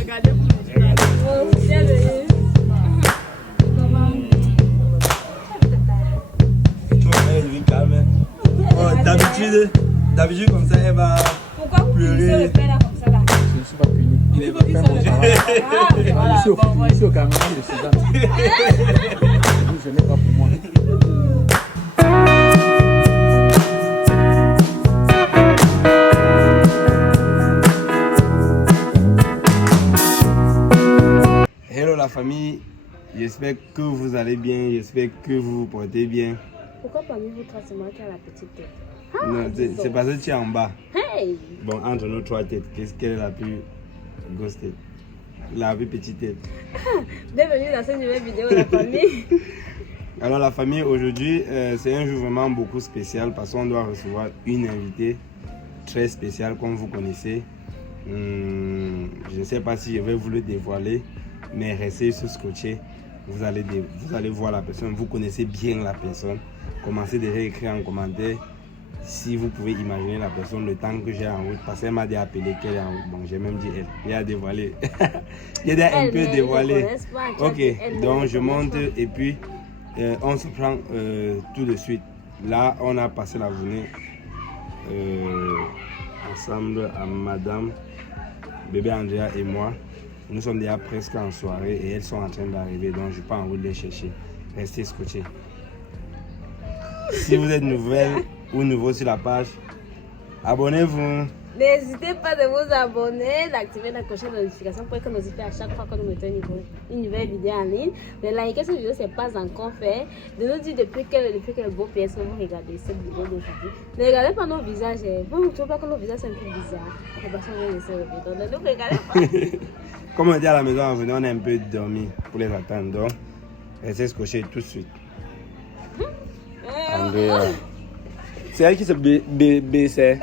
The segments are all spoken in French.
Regardez vous. Bienvenue. Tu vois, elle devient calme. D'habitude, comme ça, elle va. Pourquoi vous punissez le père là comme ça là? Je ne suis pas puni. Il est pas fait mon Dieu. Je suis au cameraman de Suzanne. Je n'ai pas pour moi. Hello la famille, j'espère que vous allez bien, j'espère que vous vous portez bien. Pourquoi parmi vous trois c'est moi qui a la petite tête? Non, c'est parce que tu es en bas. Hey! Bon, entre nos trois têtes, quelle est la plus grosse tête? La plus petite tête. Bienvenue dans cette nouvelle vidéo la famille. Alors la famille, aujourd'hui, c'est un jour vraiment beaucoup spécial parce qu'on doit recevoir une invitée très spéciale comme vous connaissez. Je ne sais pas si je vais vous le dévoiler, mais restez sur scotché. Vous allez voir la personne, vous connaissez bien la personne. Commencez déjà à écrire en commentaire si vous pouvez imaginer la personne, le temps que j'ai en route. Parce qu'elle m'a dit appeler qu'elle est en route. Bon, j'ai même dit elle. Il a dévoilé. Il a un peu dévoilé. Ok, donc je monte et puis on se prend tout de suite. Là, on a passé la journée ensemble à madame, bébé Andrea et moi. Nous sommes déjà presque en soirée et elles sont en train d'arriver. Donc, je ne vais pas en route les chercher. Restez scotchés. Si vous êtes nouvelle ou nouveau sur la page, abonnez-vous. N'hésitez pas de vous abonner, d'activer la cloche de notification pour être notifié à chaque fois que nous mettons une nouvelle vidéo en ligne. De liker cette vidéo, ce n'est pas encore fait. De nous dire depuis que le beau PS que vous regardez cette vidéo d'aujourd'hui. Ne regardez pas nos visages. Vous ne trouvez pas que nos visages sont un peu bizarres. La personne vient laisser le bouton. Ne nous regardez pas. Comme on dit à la maison, en venant, on a un peu dormi pour les attendre. Donc, restez scotchés tout de suite. Andrea. C'est elle qui se baissait.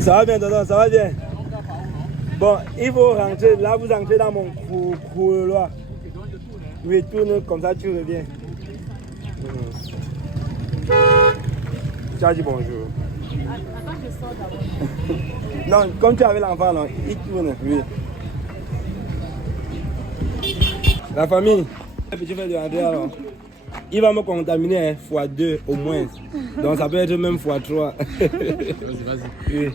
Ça va bien, tonton, ça va bien. Bon, il faut rentrer. Là, vous entrez dans mon couloir. Oui, tourne comme ça, tu reviens. Tu as dit bonjour. Attends, je sors d'abord. Non, comme tu avais l'enfant, non, il tourne, oui. La famille, le petit frère de Andrea, alors, il va me contaminer x2 au moins. Donc ça peut être même x3. Vas-y. Oui.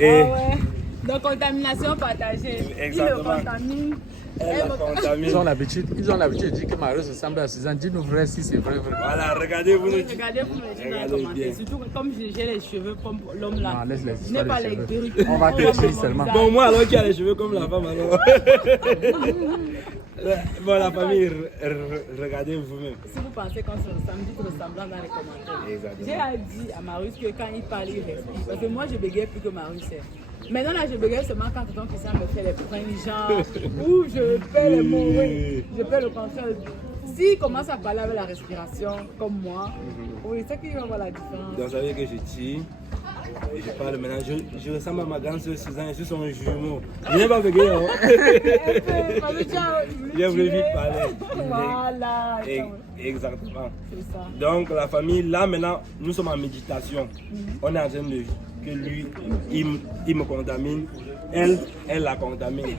Et... Ah ouais. Donc contamination partagée. Exactement. Il le contamine. Elle la contamine. Ils ont l'habitude de dire que Mario ressemble à Suzanne. Dis-nous vrai si c'est vrai. Voilà, regardez-vous. Regardez vous les commentaires. Surtout que comme j'ai les cheveux comme l'homme là. Non, laisse je n'ai pas les perruques. On va t'écrire seulement. Bon, moi alors qui a les cheveux comme la femme alors. Bon, la famille, regardez vous-même. Si vous pensez qu'on se ressemble, dites ressemblant dans les commentaires. J'ai dit à Marius que quand il parle, il respire. Parce que moi, je bégaye plus que Marius. Maintenant, là, je bégaye seulement quand tonton Christian me fait les points, genre, ou je fais les mots, oui, je fais le contraire. S'il commence à parler avec la respiration, comme moi, oui, c'est qu'il va voir la différence. Donc, vous savez que je tire. Et je parle maintenant, je ressemble à ma grande soeur Suzanne, je suis son jumeau. Je n'ai pas bégayer, hein. J'ai voulu vite parler. Voilà. Exactement. C'est ça. Donc la famille, là maintenant, nous sommes en méditation. On est en train de que lui, il me contamine, elle la contamine.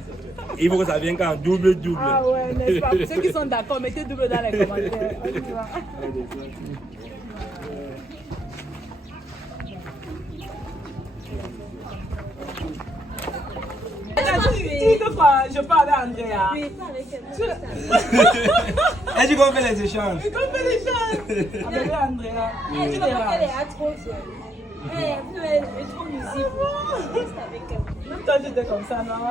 Il faut que ça vienne en double. Ah ouais, n'est-ce pas? Ceux qui sont d'accord, mettez double dans les commentaires. On y va. Tu dis que quoi? Je parle à Andrea. Oui, parle avec elle. Elle dit qu'on fait les échanges. Qu'on fait les échanges. Avec Andrea. Elle dit qu'elle est trop fière. Elle est trop musique. Juste avec elle. Même toi, j'étais comme ça, non?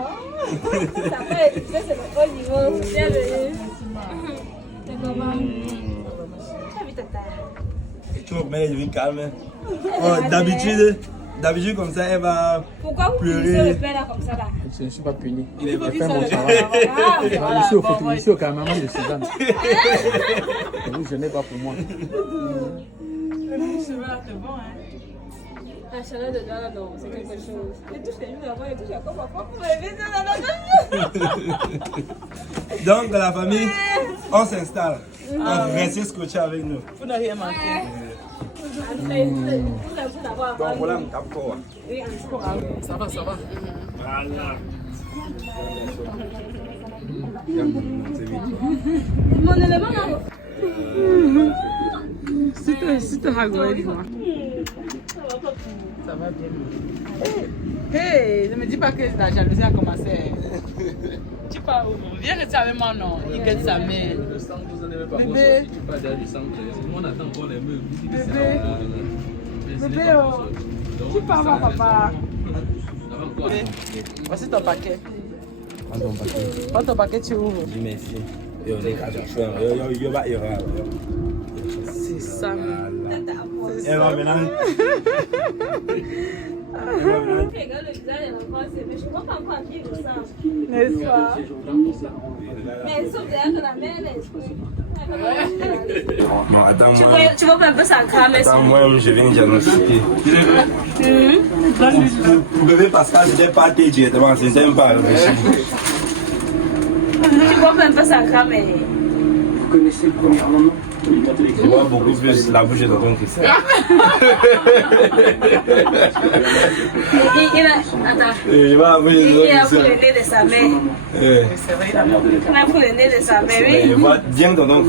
Ça fait, c'est le haut niveau. Bienvenue. C'est comment? Tu as vu ta taille? Tu vois, mais elle devient calme. D'habitude, comme ça, elle va. Pourquoi vous punissez le père là comme ça là? Je ne suis pas puni. Il est fait pas mon travail. Je suis au cameraman de Suzanne. Je n'ai pas pour moi. Le cheveu là, c'est bon, hein? La chaleur de Douala, non, c'est quelque chose. Et touche les joues là-bas, et touche encore parfois pour me lever. Donc, la famille, on s'installe. Restez scotché avec nous. Vous n'avez rien manqué. Donc, voilà un cap quoi. Ça va, ça va. Voilà. Mon élément là. C'est un ragoût, dis-moi. Ça va bien. Hey, ne me dis pas que la jalousie a commencé. Tu pars où? Viens rester avec moi, non. Il guette sa mère. Bébé. Bébé, oh. Tu pars, ma papa. Voici ton paquet. Prends ton paquet, tu ouvres. Dis merci. C'est ça. Et va maintenant. Regarde le visage de l'enfant, mais je ne vois pas encore à qui il ressemble. N'est-ce pas? Mais sauf derrière que la mère, elle est exclue. Non, attends, moi. Tu vois un peu sa crame. Attends, moi, je viens diagnostiquer. Pour bébé Pascal, c'était pas tes directement, c'était même pas réfléchi. Tu vois un peu sa crame. Vous connaissez le premier amendement de l'État de Je vois beaucoup plus la bouche de ton Christian. Il a pris le nez de sa mère. Il a pris le nez de sa mère, oui. Je vois bien ton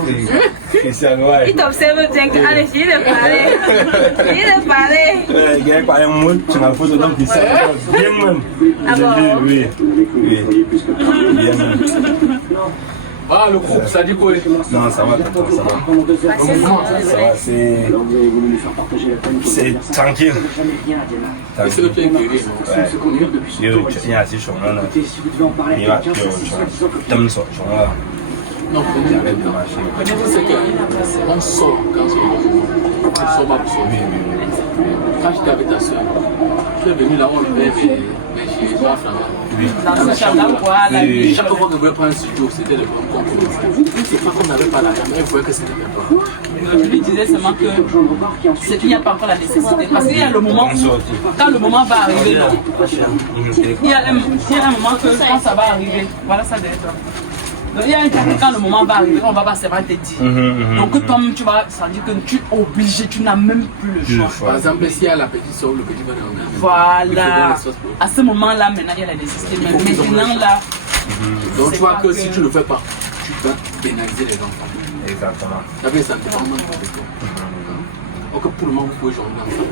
Christian. Il t'observe bien. Allez, finis de parler. Finis de parler. Il y a pas un mot, tu m'as foutu ton Christian. Bien même. Ah bon? Oui. Bien même. Ah, le groupe, ça dit quoi? Non, ça va, tonton, ça va. Ça va, c'est tranquille. C'est le pied guéri. Il y a assez chaud, là. Il va que t'aimes ça, là. Non, Arrête de marcher. c'est qu'on sort quand on sort ma pour sauver. Quand j'étais avec ta soeur, tu es venu là, on le fait, mais j'ai pas fait. Dans ce chambre, voilà. Chaque fois qu'on voulait prendre un studio, c'était le même concours. C'est pas qu'on n'avait pas la caméra, il voyait que c'était même pas. Je lui disais seulement que c'est qu'il n'y a pas encore la nécessité. Parce qu'il y a le moment où, quand le moment va arriver, non. Il y a un moment que quand ça va arriver, voilà ça doit être. Donc il y a un temps quand le moment va arriver, on va pas seulement te dire. Donc toi-même tu vas sentir que tu es obligé, tu n'as même plus le choix. Par exemple, s'il y a la petite soeur, le petit bonheur. Voilà. À ce moment-là, maintenant il y a la nécessité. Mais maintenant là. Donc tu vois que si tu ne le fais pas, tu vas pénaliser les enfants. Exactement. Tu as vu ça, c'est vraiment important. Donc pour le moment, vous pouvez jouer ensemble.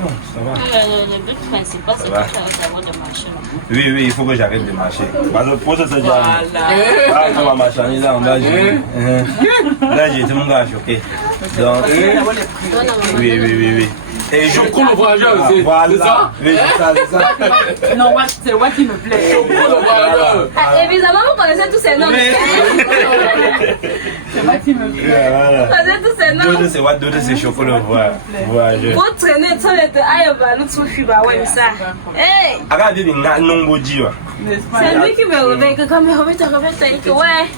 Non, ça va. Le but principal, c'est que tu arrêtes d'avoir de marcher. Oui, il faut que j'arrête de marcher. Parce que pour ça, c'est déjà. Voilà. On va marcher là en bas. Là, j'ai tout le monde à choquer. Donc, oui. Et Je cours le voyageur aussi. Voilà. C'est ça? Oui, c'est ça. Non, c'est moi qui me plaît. Je cours le voyageur. Évidemment, vous connaissez tous ces noms. C'est moi qui me plaît. Voilà. Vous connaissez tous ces noms. D'autres, c'est what? D'autres, c'est chocolat. Voyageur. Vous traînez, tu es de Ayoba, nous tous les ouais, ça. Hey! Regarde, il y a un nombre de jours. N'est-ce pas? C'est lui qui me réveille, que quand il me réveille, tu réveilles, tu dis que ouais.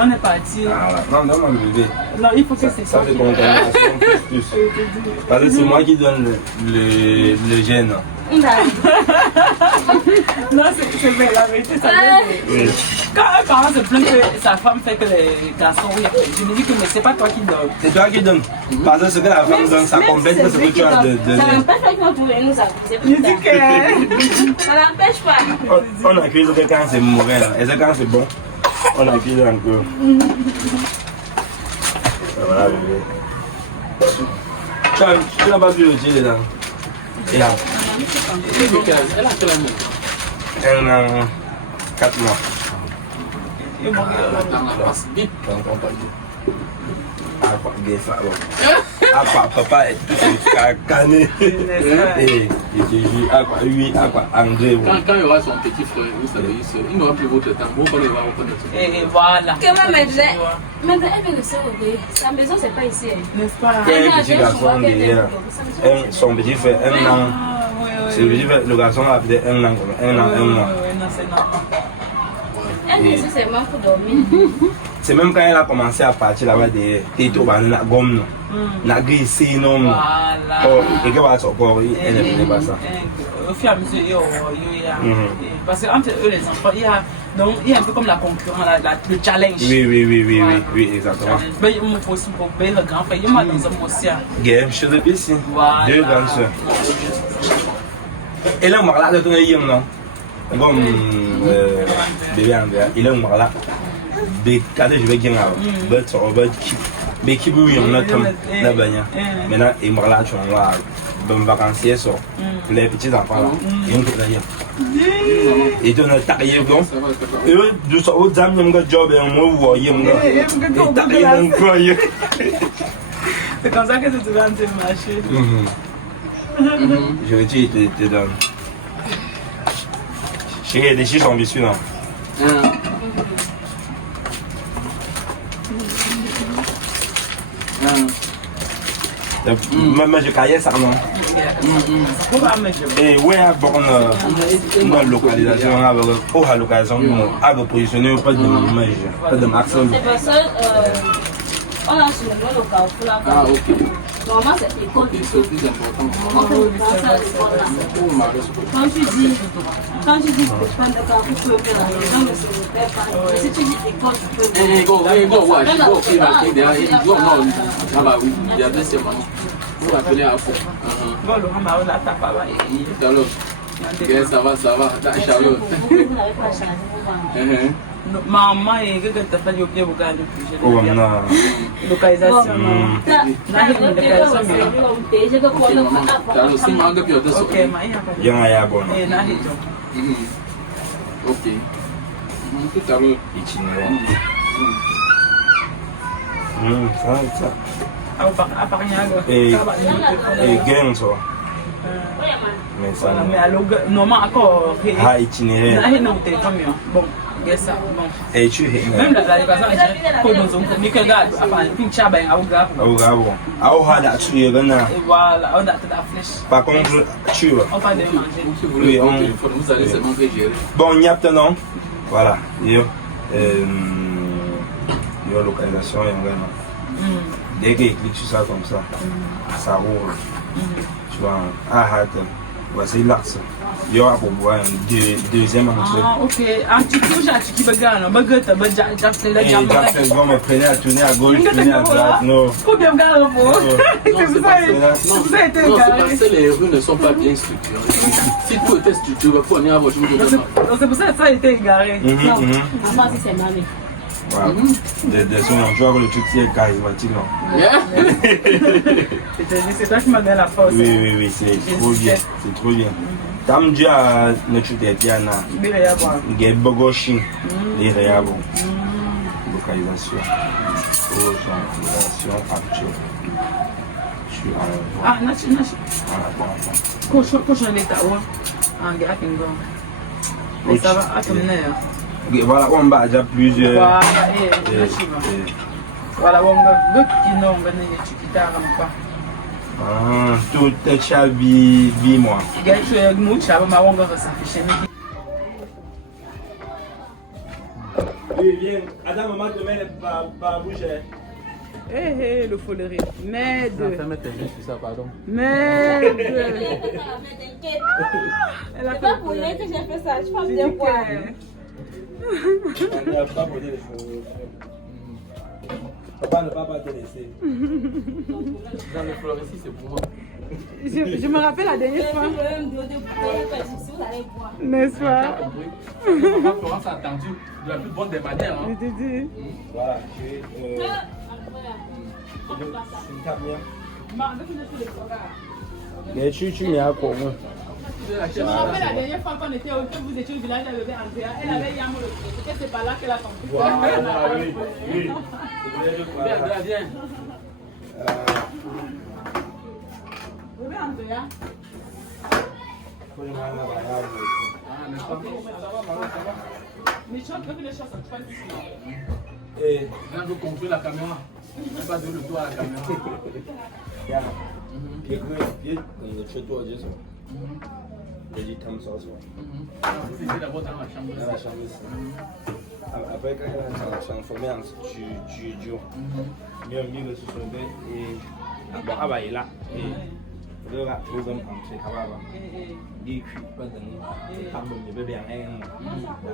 On est parti. Non, non, mon bébé. Non, il faut que c'est Ça, c'est contamination plus. Parce que c'est moi qui donne le gène. Non, c'est vrai, la vérité, ça Oui. Quand un parent se plaint que sa femme fait que les garçons, oui, je me dis que mais c'est pas toi qui donne. C'est toi qui donne. Parce que ce que la femme donne, ça complète ce que tu as de Ça n'empêche pas qu'on pouvait nous accuser. Il dit que. Ça n'empêche pas. On accuse que quand c'est mauvais, là. Et c'est quand c'est bon, on accuse encore. Voilà, bébé. Tu n'as pas vu le tir dedans. Et là, Elle a quel âge? 1 an, 4 mois. Dans la passe vite. Ah, quoi, bien ça, bon. Ah, papa est tout cané. Et je te dis, ah, quoi, lui, ah, quoi, André. Quand il y aura son petit frère, vous savez, il n'aura plus votre temps. Vous allez voir reconnaître. Et voilà. Que ma mère disait, maintenant elle vient de se réveiller. Sa maison, c'est pas ici. N'est-ce pas? Il y a un petit garçon derrière. Son petit frère, 1 an. C'est le petit frère, le garçon a fait 1 an. 1 an. Elle nécessairement pour dormir. C'est même quand elle a commencé à partir là-bas derrière, et tout, on a gomme, on a glissé, non. Voilà. Et qu'elle va sortir, elle ne venait pas ça. Au fur et à mesure, parce qu'entre eux, les enfants, il y a un peu comme la concurrence, le challenge. Oui, exactement. Mais il me faut aussi pour payer le grand frère. Il m'a dans un aussi. Guerre, chez le PC. Voilà. 2 grandes soeurs. Et là, on m'a là, de ton non. Bon, bébé Andrea, il est là. Quand je vais gagner, qui bouille on a comme la bagnole. Maintenant, il m'a là, tu vois, bon vacancier sur les petits enfants là. Et on peut d'ailleurs. Et tu as taillé bon. Et de ça, aux dames, il y a un job et on m'a envoyé. C'est comme ça que tu vas te marcher. Je vais te donner. Chérie, des chiffres ambitieux, non? Moi, je caillais ça, non? Et ouais, bon, localisation, la localisation, à positionner, pas de max. C'est parce que on a sur le local pour la Ah, ok. normalement c'est l'école. C'est plus important. On peut penser à l'école là. Quand tu dis que je prends de temps, tu peux faire la maison, mais c'est ne fait pas. Mais si tu dis école, tu peux faire. Go watch. Go feel like there. Go no. Ah bah oui, il y a deux semaines. Vous appelez à fond. Bon, le Ramadan, là, t'as pas mal. Charlotte. Ok, ça va. Charlotte. Vous n'avez pas changé, vous Maman, et que tu as fait du pied au gars de plus. Oh, non. Localisation. Charlotte, c'est manque de pied. Ok, Il y a un bon. Ok. Tout à l'heure. Itinéraire. Ça. Et gain, toi. Mais ça. Mais alors, normalement, encore. Ah, itinéraire. Bon, ça. Et tu es. Même la personne, je dis que regarde, une chaba en Aouga. Aouga, tu es là. Et voilà, on a toute la flèche. Par contre, tu es. On va manger. Si vous voulez, vous allez seulement gérer. Bon, il y a non. Voilà. Il y a localisation et vraiment. Dès qu'il clique sur ça comme ça, ça roule. Tu vois, voici l'axe. Il y aura pour boire un deuxième entrée. Ah, ok. Un petit peu, j'ai un petit peu de gars, non? Baguette, Jackson, la gamme. Jackson, bon, me prenez à tourner à gauche, tourner à droite. Non. Combien de gars, vous? C'est pour ça que Non, c'est parce que les rues ne sont pas bien structurées. Si tout était structuré, prenez à votre jour. C'est pour ça que ça a été égaré. Non, maman, si c'est mamie. Voilà. Des sons, tu vois, le truc qui est charismatique, non? C'est toi qui m'as donné la force. Oui, c'est trop bien. C'est trop bien. Tam dia notre piana. Gebogoshin. Les réabo. Localisation. Localisation actuelle. Je suis en. Ah, national. Cochon l'état, ouais. En gars, mais ça va à ton air. Voilà, on va déjà plusieurs. Voilà, on va qui non, on va ne chiquita pas. Ah, tout est chabi, moi. Gars, tu es nous, chaba, ma on va s'afficher. Oui, bien. Adam, maman, demain, elle va bouger. Hé, le folerie. M'aide. C'est ça, pardon. M'aide. C'est pas pour rien que j'ai fait ça, je pense bien quoi. Elle n'a pas posé les choses. Papa ne va pas te laisser. Dans le fleur ici, c'est pour moi. Je me rappelle la dernière fois. N'est-ce pas? Maman Florence a attendu de la plus bonne des manières. Hein. Voilà, c'est une table bien. Mais tu m'y as pour moi. Je me rappelle la dernière fois qu'on était au vous étiez au village de bébé Andrea, elle avait Yamo le peut-être c'est pas là qu'elle a compris. Voilà, oui. Viens. Bébé Andrea. Mais tu as fait les choses en train de Et viens de construire la caméra. On va donner le toit à la caméra. C'est d'abord dans la chambre. Après, quand elle a transformé en studio, mieux le sous-sommet et il est là. Et là, nous sommes entrés à Baba. Il cuit pas de nous. Pas de bébé à un.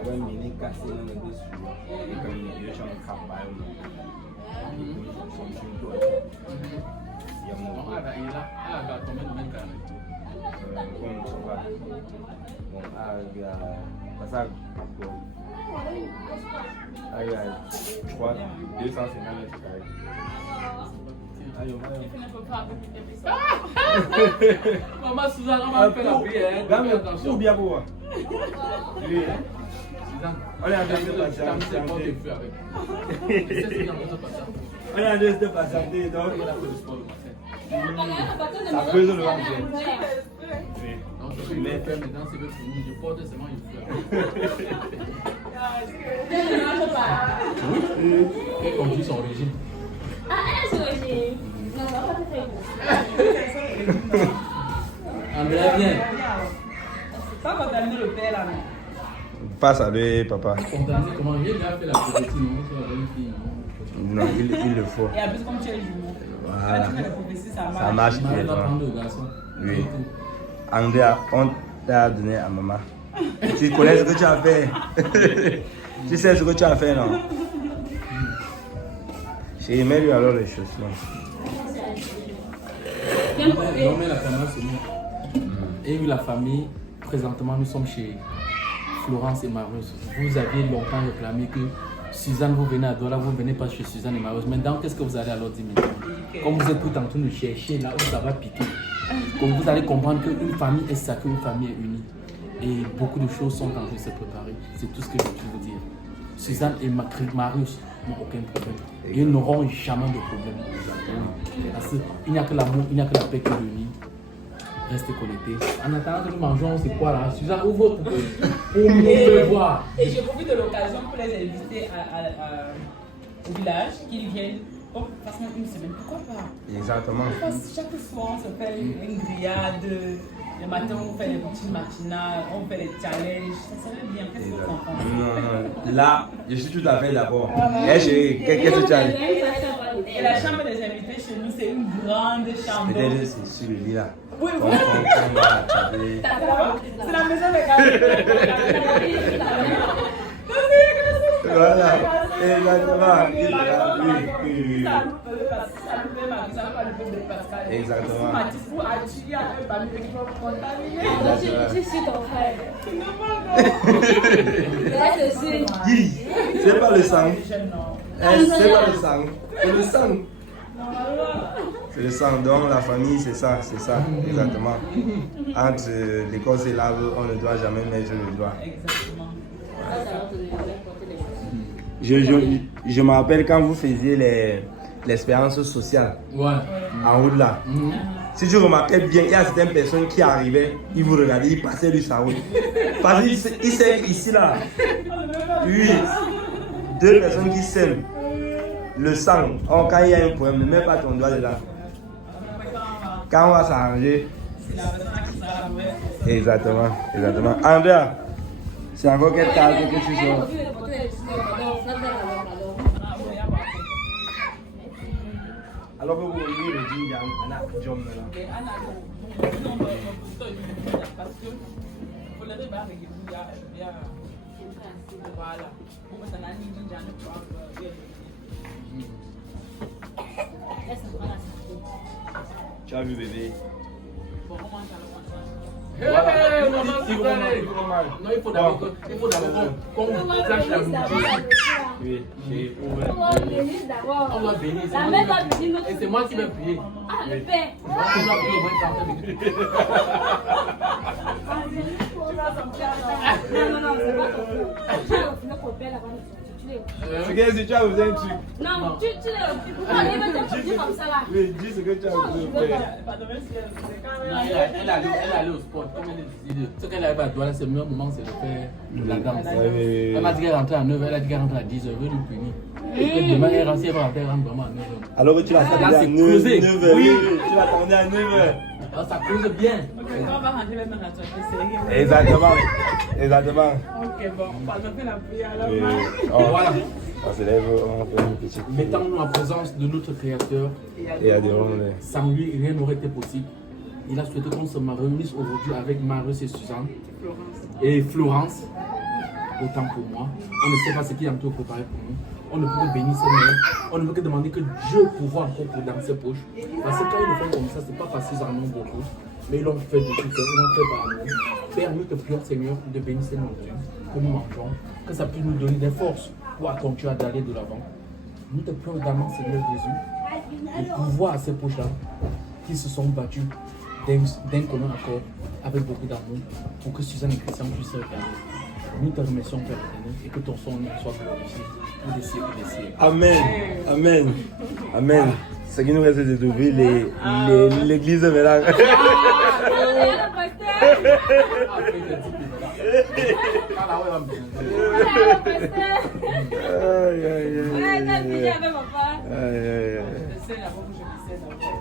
La mini cassée dans le dessus. Et comme il y a un travail. Il y a mon combien de mètres carrés? Je crois 250 mètres carrés. Maman Suzanne, on va faire la prière. Ou bien pour moi. On est en train de patienter. On est en train de patienter. Donc, ça pèse le ventre. Je vais faire maintenant, c'est fini. Je porte seulement une fleur. Et on dit son régime. C'est régime. Non, ça va pas faire. André, viens. Ça va t'amener le père là, non? Pas saluer papa. Condamné, comment il a fait la prophétie, non? Non, il le faut. Et en plus, comme tu es jumeau, Voilà. quand tu fais la prophétie, ça marche. Ça marche Marie va bien. prendre le garçon. Oui. Andrea, on t'a donné à maman. Tu connais ce que tu as fait. Tu sais ce que tu as fait, non? J'ai aimé lui alors les choses. Non, mais la famille, c'est nous. Et la famille, présentement, nous sommes chez Florence et Marius. Vous aviez longtemps réclamé que Suzanne, vous venez à Douala, vous ne venez pas chez Suzanne et Marius. Maintenant, qu'est-ce que vous allez alors dire maintenant? Comme vous êtes tout en train de chercher là où ça va piquer. Comme vous allez comprendre qu'une famille est sacrée, une famille est unie. Et beaucoup de choses sont en train de se préparer. C'est tout ce que je veux vous dire. Suzanne et Marius n'ont aucun problème. Et ils n'auront jamais de problème. Parce qu'il n'y a que l'amour, il n'y a que la paix qui réunit. Restez connectés. En attendant que nous mangeons, c'est quoi là? Suzanne, ouvre pour me voir. Et je profite de l'occasion pour les inviter au village, qu'ils viennent. Oh, façon une semaine, pourquoi pas? Exactement. Parce que chaque soir, on se fait une grillade. Le matin, on fait les routines matinales, on fait les challenges. Ça serait bien. Qu'est-ce que vous en pensez? Non. Là, je suis tout à fait d'accord. Eh chérie, qu'est-ce que tu as dit? Et la chambre des invités chez nous, c'est une grande chambre. Peut-être c'est sur le lit là. Oui, On va taper. c'est la maison de gars. Voilà. Exactement. Exactement. C'est pas le sang. C'est pas le sang. C'est le sang. C'est le sang. Donc la famille, c'est ça. Exactement. Entre l'Écosse et l'arbre, on ne doit jamais mettre le doigt. Exactement. Je me rappelle quand vous faisiez l'expérience sociale en haut de là. Si tu remarquais bien, il y a certaines personnes qui arrivaient, ils vous regardaient, ils passaient du sa route. Parce qu'ils s'aiment ici là. Oui. 2 personnes qui s'aiment. Le sang. Oh, quand il y a un problème, ne mets pas ton doigt dedans. Quand on va s'arranger. Exactement. Andrea, c'est encore quelle tasse que tu sors? Alors que vous voulez le dire, on a John là. Parce que vous l'avez pas avec voilà. Tu as vu bébé? Voilà. Non, il faut d'abord qu'on sache la bougie. Oui, On va bénir d'abord. On va bénir. La mère va bénir. Et c'est moi qui vais prier. Ah, le père. On va prier, moi, Non, c'est pas ton père. Tu as notre père là-bas. C'est que si tu as besoin de truc. Non, tu pourquoi aller mettre un petit comme ça là? Oui, dis ce que tu as besoin de faire. Elle allait au sport. Comme elle dit, ce qu'elle arrive à Douala, c'est le meilleur moment, c'est de faire de la danse. Elle m'a dit qu'elle rentrait à 9h, elle a dit qu'elle rentrait à 10h, elle veut nous punir. Et demain, elle rentre, elle va rentrer vraiment à 9h. Alors que tu l'as fait à 9h. Oui, tu l'attendais à 9h. Ça cause bien. On va rentrer même à la soirée, c'est Exactement. Exactement. Ok, bon, on va faire la prière alors. Voilà. On se lève, on fait une petite. Mettons-nous en présence de notre Créateur. Et à des ronds. Sans lui, rien n'aurait été possible. Il a souhaité qu'on se réunisse aujourd'hui avec Marius et Suzanne. Et Florence. Autant pour moi. On ne sait pas ce qui est en tout préparé pour nous. On ne peut que bénir sa mère. On ne peut que demander que Dieu pouvoir encore pour dans ses poches. Parce que quand ils le font comme ça, c'est pas facile, en ont beaucoup. Mais ils l'ont fait de tout cœur, ils l'ont fait par nous. Père, nous te prions, Seigneur, de bénir ces nourritures que nous mangeons, que ça puisse nous donner des forces pour continuer d'aller de l'avant. Nous te prions également, Seigneur Jésus, de pouvoir à ces poches-là qui se sont battus d'un commun accord avec beaucoup d'amour pour que Suzanne et Christian puissent se regarder. Nous te remercions, Père éternel, et que ton son soit glorifié pour des siècles et des siècles. Amen. Amen. Amen. Ce qui nous reste de d'ouvrir l'église maintenant.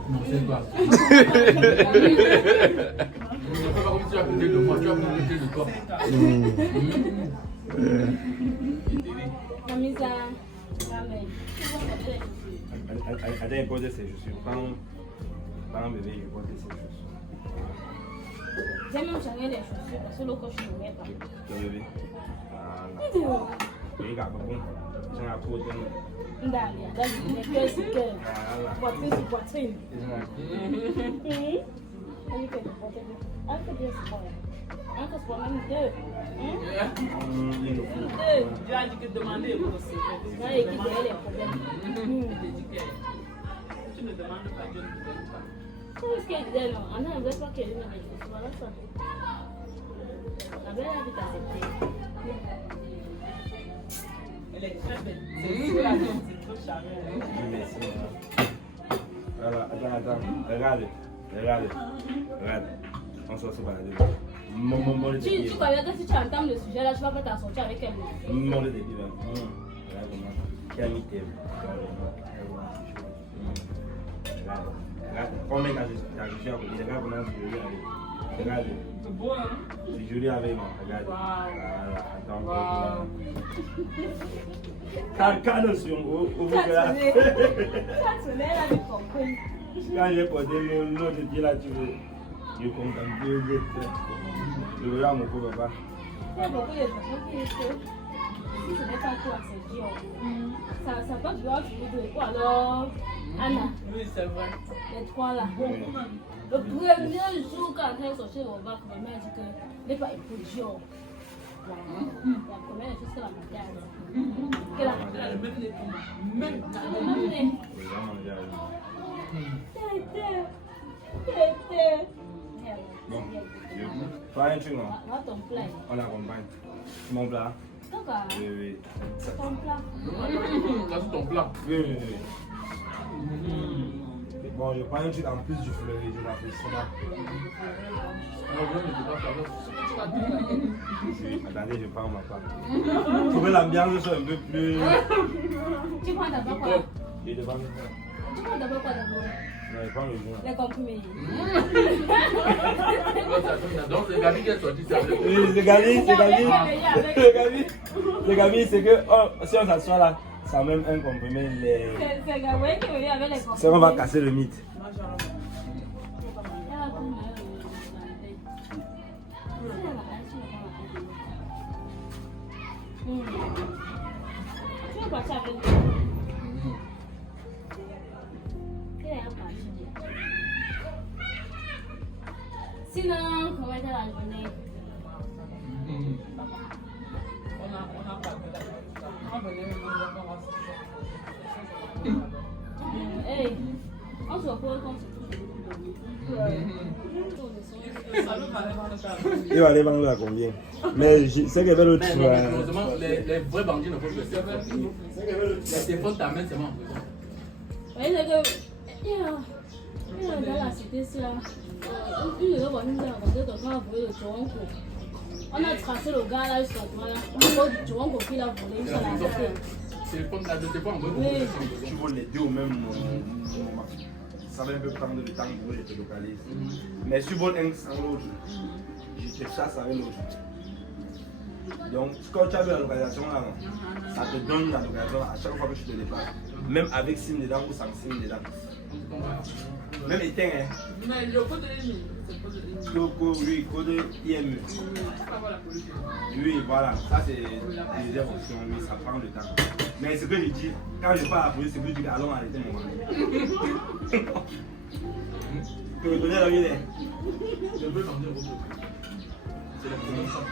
Non, c'est pas. Ne fais pas comme si tu as besoin de moi, tu as besoin de toi. Attends, il porte ses chaussures. Pas un bébé, il porte ses chaussures. J'ai même changé les chaussures parce que le coach ne met pas. Le bébé. Oui, il a pas bon. J'en ai trop de D'aller, les cœurs sur cœur, poitrine sur poitrine. Deux. Dieu a dit que demander est possible. Là, il y a les problèmes. Tu ne demandes pas, Dieu ne te donne pas. C'est ce qu'elle disait, non. On n'avait pas qu'elle m'a dit. Voilà ça. La belle a dit d'accepter. Elle est très belle. C'est la c'est trop charmant. Merci. Voilà, attends. Regarde. On s'en souvient. Tu croyais que si tu entames le sujet là, tu vas pas t'en sortir avec elle. Mon le début là. Regarde. Combien quand je suis à côté, regarde comment je lui avec. Regarde. C'est beau, hein? Je lui avec moi. Regarde. Voilà. Attends. Quand nous sommes au bout de là. Ça sonnait là, j'ai compris. Quand j'ai porté l'eau de Dieu là, tu veux. Je comprends Dieu. Je regarde mon pauvre papa. Il y a beaucoup de personnes qui disent que si ce n'est pas toi, c'est Dieu. Ça peut durer tous les deux. Ou alors, Anna. Oui, c'est vrai. Les trois là. Le premier jour, quand elle est sortie au bac, ma mère dit que n'est pas époux Dieu. La première chose, c'est la mariage. Elle a le même nez. Même nez. Bon, pas un truc non. Ton plat. On l'accompagne. Mon plat. Oui. Ton plat. Ça, c'est ton plat. Oui. Bon, je prends un truc en plus du fleury, je l'appelle ça. Attendez, je prends ma part. Pour que l'ambiance soit un peu plus. Tu prends d'abord quoi? Je demande. Tu prends d'abord quoi d'abord? Non, je prends le jour. Les comprimés. Donc, c'est Gabi qui est sorti. Oui, c'est Gabi, c'est que si on s'assoit là, ça même un comprimé. C'est Gabi qui est venu avec les comprimés. C'est qu'on va casser le mythe. Tu veux partir avec nous? Sinon, comment était la journée? On n'a pas fait la on venait même Hey, on se retrouve quand Il va aller vendre à combien? Mais c'est qu'elle veut le tuer. Les vrais bandits ne peuvent pas le faire. Les téléphones t'amènent seulement en prison. Oui, c'est que. Dans la cité, c'est là. Une de nos voisines a rencontré quelqu'un a volé le Toronko. On a tracé le gars là jusqu'à toi là. On a volé le Toronko qu'il a volé jusqu'à la cité. Téléphone là, je ne sais pas en mode. Tu voles les deux au même moment. Ça va un peu prendre le temps pour que je te localise. Mais si tu voles un sans l'autre, je te chasse avec l'autre. Donc, quand tu as vu la localisation là, ça te donne la localisation à chaque fois que tu te déplaces. Même avec SIM dedans ou sans SIM dedans. Même éteint, hein. Mais le code de l'ennemi, c'est le code de l'ennemi. Loco, oui, code IME. Oui, voilà, ça c'est les options, oui, ça prend le temps. Mais ce que je dis, quand je parle à la police, c'est que je dis allons arrêter mon mari. Tu me connais la vie, hein? Je peux t'en dire beaucoup. C'est la première fois.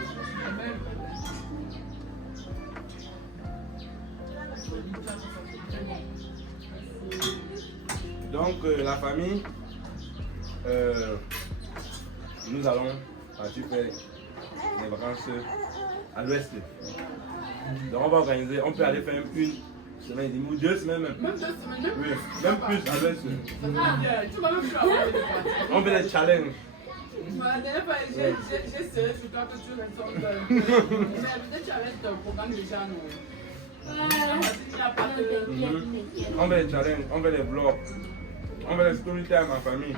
Donc la famille, nous allons partir faire des vacances à l'ouest. Donc on va organiser, on peut aller faire une semaine ou 2 semaines même. Même 2 semaines, Oui, même plus à l'ouest. Tu m'as même plus avoir de On fait des challenges. La dernière fois, j'ai serré sur toi que tu ressembles. Mais peut-être tu arrêtes ton programme déjà, non? On fait des challenges, on fait des vlogs, on fait des story time en famille.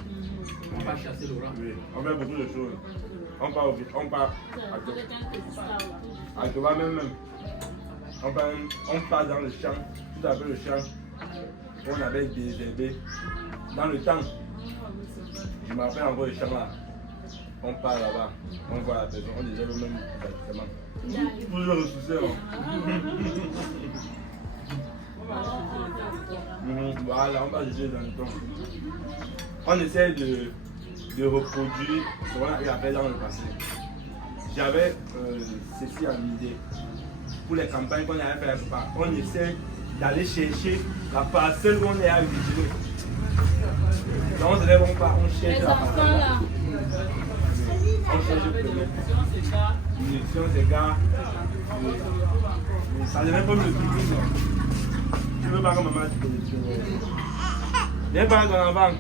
On va chasser Laura. Oui, on fait beaucoup de choses. On part à Toba même. On part dans le champ, tout à fait le champ. On avait désherbé. Dans le temps, je me rappelle encore le champ là. On part là-bas, on voit la personne, on désherbe même exactement. Toujours ressourcé. Voilà, on va juger dans le temps. On essaie de reproduire ce qu'on a fait dans le passé. J'avais ceci en idée. Pour les campagnes qu'on avait fait, on essaie d'aller chercher la parcelle qu'on est à utiliser. Donc on se lève, on cherche la parcelle. On cherche le premier. Munitions, c'est gars. Ça devient comme le truc. Tu veux pas que maman te connaisse. Viens pas en avant.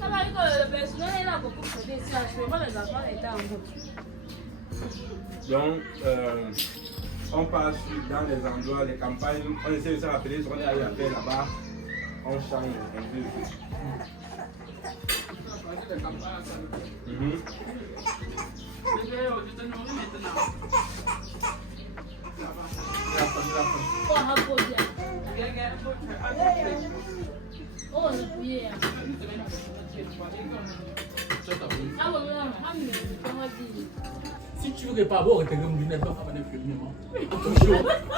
Ça va que le personnel est là beaucoup pour des tâches, mais moi les enfants étaient en route. Donc, on passe dans les endroits, les campagnes, on essaie de se rappeler ce qu'on est allé faire là-bas. On change un peu. Oh, un peu bien. Oh, le poulet. Ah, voilà, Si tu veux que pas avoir été comme une fois, on va filmer.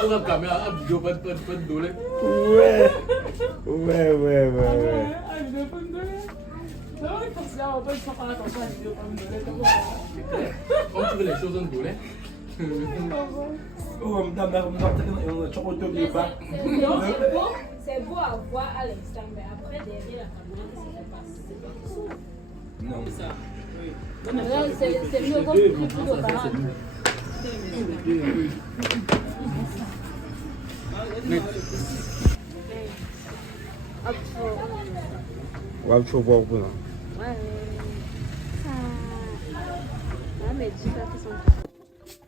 On va caméra, on vidéo, pas de dollar. Ouais. Quand tu veux les choses en dollar. c'est beau à voir à l'instant, mais après, derrière la caméra, c'est pas possible. Non, ça. C'est mieux comme tu peux parler.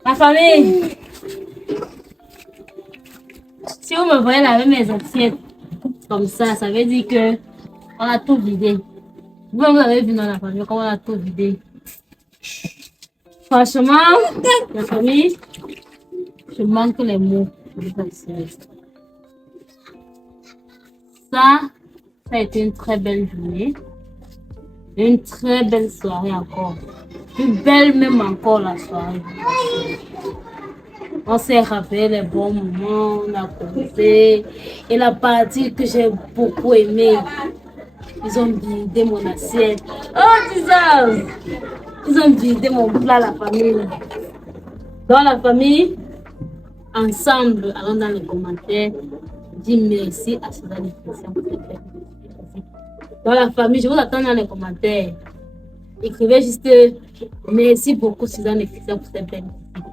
Ma famille, si vous me voyez laver mes assiettes comme ça veut dire que on a tout vidé. Vous avez vu dans la famille comment on a tout vidé. Franchement, ma famille, je manque les mots. Ça a été une très belle journée. Une très belle soirée encore. Plus belle même encore la soirée. On s'est rappelé les bons moments, on a causé. Et la partie que j'ai beaucoup aimée, ils ont vidé mon assiette. Oh, disais! Ils ont vidé mon plat, la famille. Dans la famille, ensemble, allons dans les commentaires. Dis merci à Suzanne et Christian pour cette fête. Dans la famille, je vous attends dans les commentaires. Écrivez juste merci beaucoup Suzanne et Christian pour cette belle visite.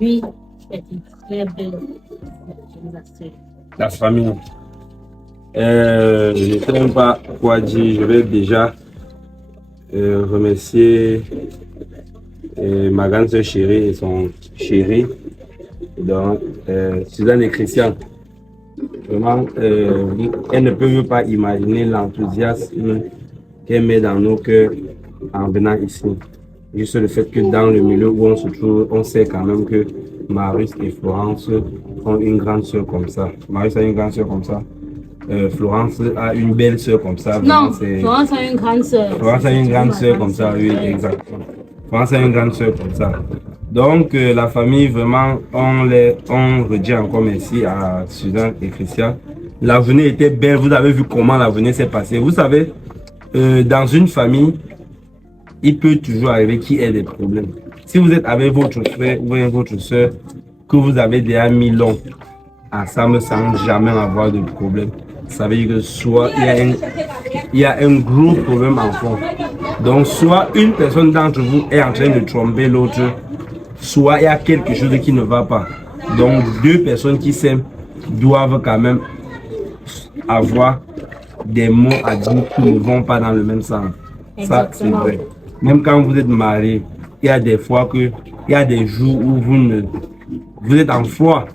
Oui, c'est une très belle organisation. La famille. Je ne sais même pas quoi dire. Je vais déjà remercier ma grande soeur chérie et son chéri. Donc, Suzanne et Christian. Vraiment, elle ne peut même pas imaginer l'enthousiasme qu'elle met dans nos cœurs en venant ici. Juste le fait que dans le milieu où on se trouve, on sait quand même que Marius et Florence ont une grande soeur comme ça. Marius a une grande soeur comme ça. Florence a une belle soeur comme ça. Non, Florence a une grande soeur. Florence a une grande soeur comme ça, oui, exactement. Florence a une grande soeur comme ça. Donc, la famille, vraiment, on redit encore merci à Suzanne et Christian. La venue était belle. Vous avez vu comment la venue s'est passée. Vous savez, dans une famille, il peut toujours arriver qu'il y ait des problèmes. Si vous êtes avec votre frère ou votre soeur, que vous avez déjà mis long ensemble sans jamais avoir de problème, ça veut dire que soit il y a un gros problème en fond. Donc, soit une personne d'entre vous est en train de tromper l'autre, soit il y a quelque chose qui ne va pas. Donc, deux personnes qui s'aiment doivent quand même avoir des mots à dire qui ne vont pas dans le même sens. Ça, c'est vrai. Même quand vous êtes marié, il y a des fois que, il y a des jours où vous êtes en froid.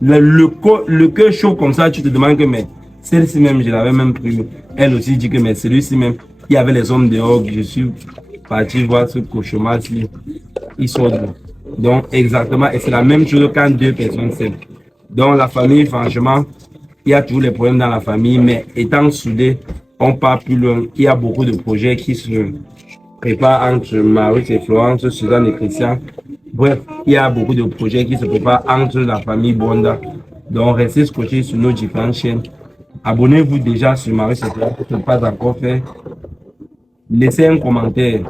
Le cœur chaud comme ça, tu te demandes que, mais celle-ci même, je l'avais même pris. Elle aussi dit que, mais celui-ci même, il y avait les hommes dehors, je suis parti voir ce cauchemar-ci. Ils sont deux. Donc, exactement, et c'est la même chose quand deux personnes s'aiment. Donc, la famille, franchement, il y a toujours les problèmes dans la famille, mais étant soudés, on part plus loin. Il y a beaucoup de projets qui se préparent entre Marius et Florence, Suzanne et Christian. Bref, il y a beaucoup de projets qui se préparent entre la famille Bonda. Donc, restez scotchés sur nos différentes chaînes. Abonnez-vous déjà sur Marius et Florence, si ce n'est pas encore fait. Laissez un commentaire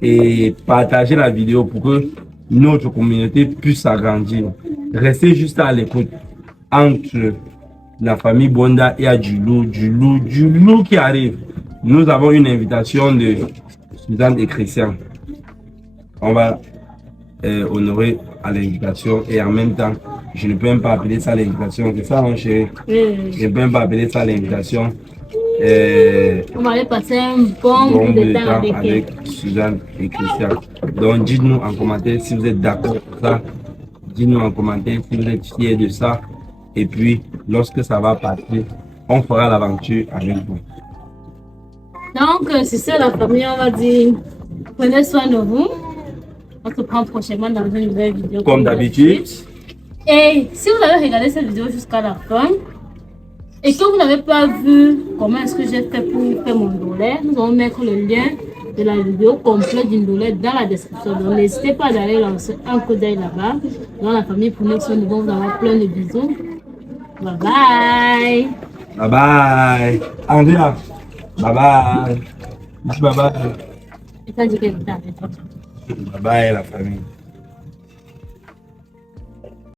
et partagez la vidéo pour que notre communauté puisse s'agrandir. Restez juste à l'écoute entre la famille Bonda et du lourd qui arrive. Nous avons une invitation de Suzanne et Christian. On va honorer à l'invitation et en même temps, je ne peux même pas appeler ça l'invitation. C'est ça, mon chéri? Je ne peux même pas appeler ça l'invitation. On va aller passer un bon bout de temps avec Suzanne et Christian. Donc, dites-nous en commentaire si vous êtes d'accord pour ça. Dites-nous en commentaire si vous êtes fiers de ça. Et puis, lorsque ça va partir, on fera l'aventure avec vous. Donc, c'est ça la famille, on va dire, prenez soin de vous. On se prend prochainement dans une nouvelle vidéo. Comme d'habitude. Et si vous avez regardé cette vidéo jusqu'à la fin, et que vous n'avez pas vu comment est-ce que j'ai fait pour faire mon dollar, nous allons mettre le lien de la vidéo complète d'une dollar dans la description. Donc n'hésitez pas d'aller lancer un coup d'œil là-bas. Dans la famille, prenez soin de vous, vous avoir plein de bisous. Bye bye. Bye bye. Andrea. Bye bye. Bye bye. Bye bye la famille.